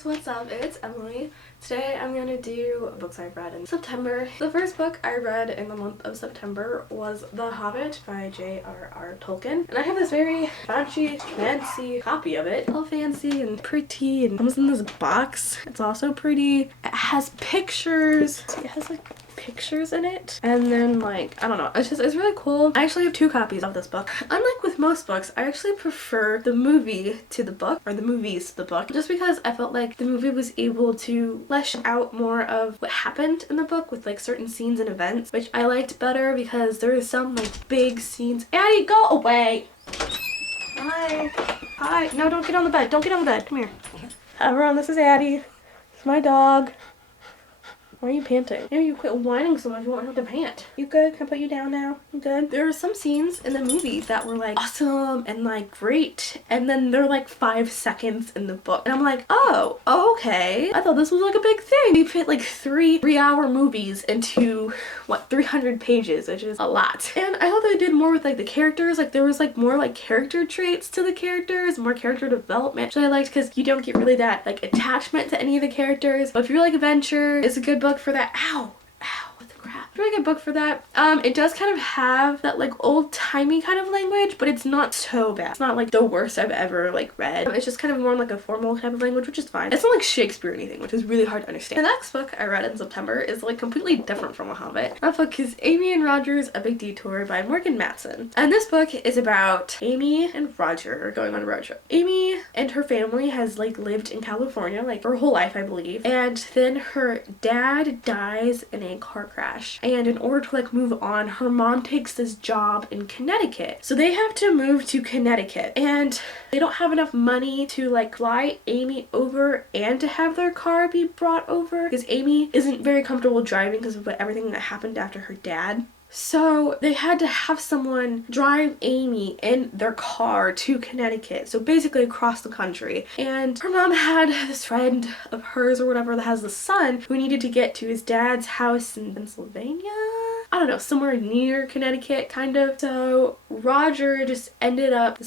guys, what's up? It's Emily. Today I'm gonna do books I've read in September. The first book I read in the month of September was The Hobbit by J.R.R. Tolkien. And I have this very fancy copy of it. All fancy and pretty and comes in this box. It's also pretty. It has pictures. See, it has like pictures in it, and then like I don't know, it's really cool. I actually have two copies of this book. Unlike with most books, I actually prefer the movie to the book, or the movies to the book, just because I felt like the movie was able to flesh out more of what happened in the book with like certain scenes and events, which I liked better because there is some like big scenes. Addie, go away. Hi. No, don't get on the bed. Don't get on the bed. Come here. Everyone, this is Addie. It's my dog. Why are you panting? Maybe you quit whining so much you won't have to pant. You good? Can I put you down now? You good? There are some scenes in the movie that were like awesome and like great, and then they're like 5 seconds in the book. And I'm like, oh, okay. I thought this was like a big thing. They fit like three-hour movies into what, 300 pages, which is a lot. And I thought they did more with like the characters. Like there was like more like character traits to the characters, more character development, which I liked because you don't get really that like attachment to any of the characters. But if you're like adventure, it's a good book for that. Ow, what the crap. Really good book for that. It does kind of have that like old-timey kind of language, but it's not so bad. It's not like the worst I've ever like read. It's just kind of more like a formal type of language, which is fine. It's not like Shakespeare or anything, which is really hard to understand. The next book I read in September is like completely different from The Hobbit. That book is Amy and Roger's A Big Detour by Morgan Matson. And this book is about Amy and Roger going on a road trip. Amy and her family has like lived in California like her whole life, I believe. And then her dad dies in a car crash. And in order to like move on, her mom takes this job in Connecticut. So they have to move to Connecticut, and they don't have enough money to like fly Amy over and to have their car be brought over because Amy isn't very comfortable driving because of everything that happened after her dad. So they had to have someone drive Amy in their car to Connecticut, so basically across the country. And her mom had this friend of hers or whatever that has a son who needed to get to his dad's house in Pennsylvania? I don't know, somewhere near Connecticut, kind of. So Roger just ended up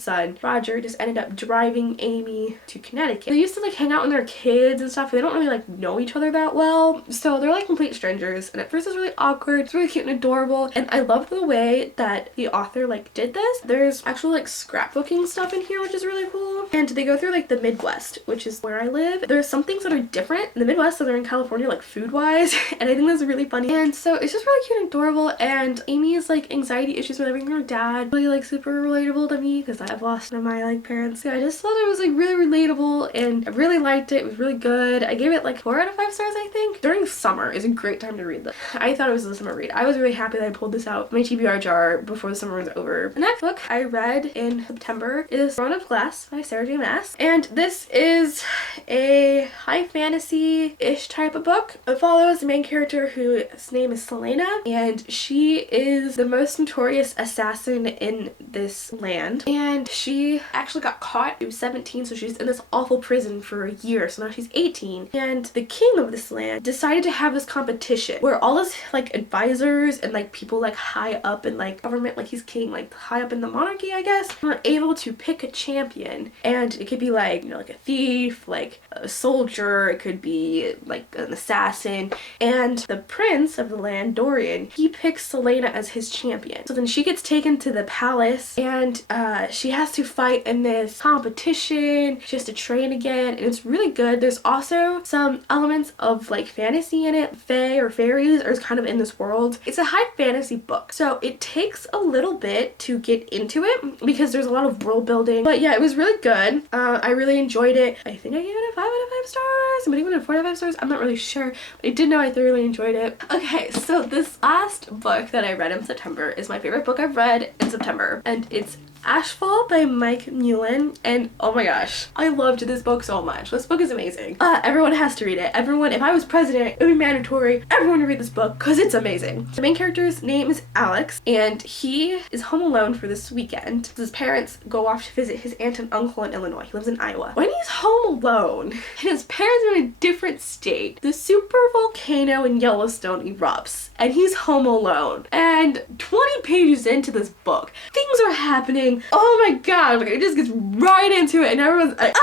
driving Amy to Connecticut. They used to like hang out with their kids and stuff. They don't really like know each other that well. So they're like complete strangers. And at first it's really awkward. It's really cute and adorable. And I love the way that the author like did this. There's actual like scrapbooking stuff in here, which is really cool. And they go through like the Midwest, which is where I live. There's some things that are different in the Midwest than there in California, like food-wise. And I think that's really funny. And so it's just really cute and adorable. And Amy's like anxiety issues with living with her dad really like super relatable to me because I've lost one of my like parents. Yeah, I just thought it was like really relatable and I really liked it. It was really good. I gave it like 4 out of 5 stars, I think. During summer is a great time to read this. I thought it was a summer read. I was really happy that I pulled this out of my TBR jar before the summer was over. The next book I read in September is Throne of Glass by Sarah J. Maas. And this is a high fantasy-ish type of book. It follows the main character whose name is Selena, and she is the most notorious assassin in this land. And she actually got caught. She was 17, so she's in this awful prison for a year. So now she's 18. And the king of this land decided to have this competition where all his like advisors and like people like high up in like government, like he's king, like high up in the monarchy, I guess, were able to pick a champion. And it could be like, you know, like a thief, like a soldier, it could be like an assassin. And the prince of the land, Dorian, he picks Selena as his champion. So then she gets taken to the palace and she has to fight in this competition. She has to train again, and it's really good. There's also some elements of like fantasy in it. Fae or fairies are kind of in this world. It's a high fantasy book, so it takes a little bit to get into it because there's a lot of world building. But yeah, it was really good. I really enjoyed it. I think I gave it a 5 out of 5 stars, but even a 4 out of 5 stars, I'm not really sure. But I did know I thoroughly enjoyed it. Okay, so this last book that I read in September is my favorite book I've read in September, and it's Ashfall by Mike Mullen. And oh my gosh, I loved this book so much. This book is amazing. Everyone has to read it. Everyone, if I was president, it would be mandatory everyone to read this book because it's amazing. The main character's name is Alex, and he is home alone for this weekend. His parents go off to visit his aunt and uncle in Illinois. He lives in Iowa. When he's home alone and his parents are in a different state, the super volcano in Yellowstone erupts and he's home alone. And 20 pages into this book, things are happening. Oh my god, like it just gets right into it and everyone's like,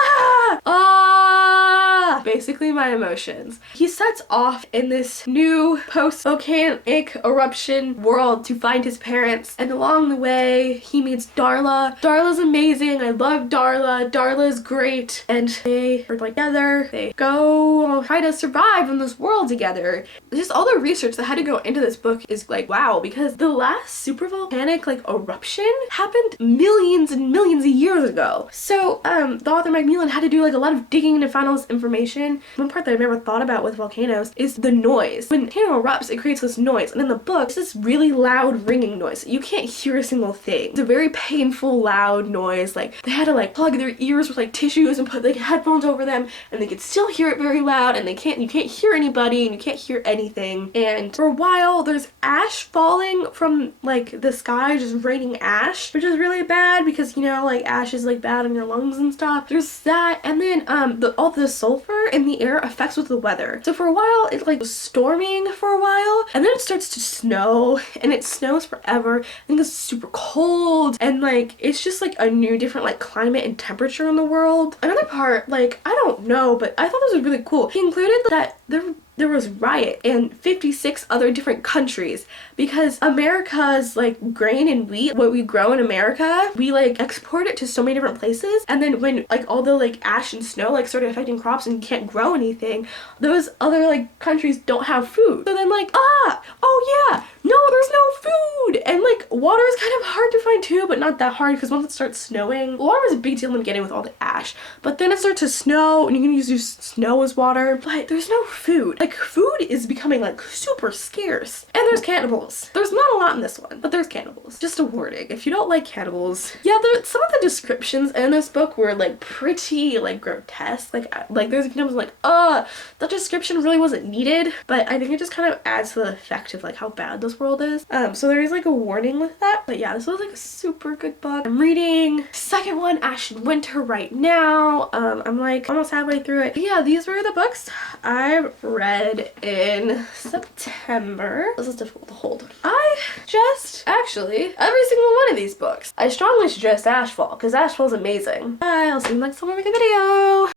ah! basically my emotions. He sets off in this new post-volcanic eruption world to find his parents, and along the way he meets Darla. Darla's amazing. I love Darla. Darla's great, and they are like together. They go try to survive in this world together. Just all the research that had to go into this book is like wow, because the last super volcanic like eruption happened millions and millions of years ago. So the author Macmillan had to do like a lot of digging to find all this information. One part that I've never thought about with volcanoes is the noise. When a volcano erupts, it creates this noise, and in the book it's this really loud ringing noise. You can't hear a single thing. It's a very painful loud noise. Like they had to like plug their ears with like tissues and put like headphones over them, and they could still hear it very loud, and you can't hear anybody, and you can't hear anything. And for a while there's ash falling from like the sky, just raining ash, which is really bad because you know like ash is like bad on your lungs and stuff. There's that, and then all the sulfur in the air affects with the weather. So for a while it like was storming for a while, and then it starts to snow, and it snows forever. I think it's super cold, and like it's just like a new different like climate and temperature in the world. Another part, like I don't know, but I thought this was really cool. He included that there was riot in 56 other different countries because America's like grain and wheat, what we grow in America, we like export it to so many different places, and then when like all the like ash and snow like started affecting crops and you can't grow anything, those other like countries don't have food. So then like oh yeah, no, there's no food, and like water is kind of hard to find too, but not that hard because once it starts snowing, water was a big deal in the beginning with all the ash, but then it starts to snow and you can use snow as water, but there's no food. Like food is becoming like super scarce, and there's cannibals. There's not a lot in this one, but there's cannibals. Just a warning, if you don't like cannibals. Yeah, some of the descriptions in this book were like pretty like grotesque. Like there's times like the description really wasn't needed, but I think it just kind of adds to the effect of like how bad this world is. So there is like a warning with that. But yeah, this was like a super good book. I'm reading second one, Ash and Winter, right now. I'm like almost halfway through it. But yeah, these were the books I read in September. This is difficult to hold. Actually, every single one of these books, I strongly suggest Ashfall, because Ashfall's amazing. Bye, I'll see you next time I make a video.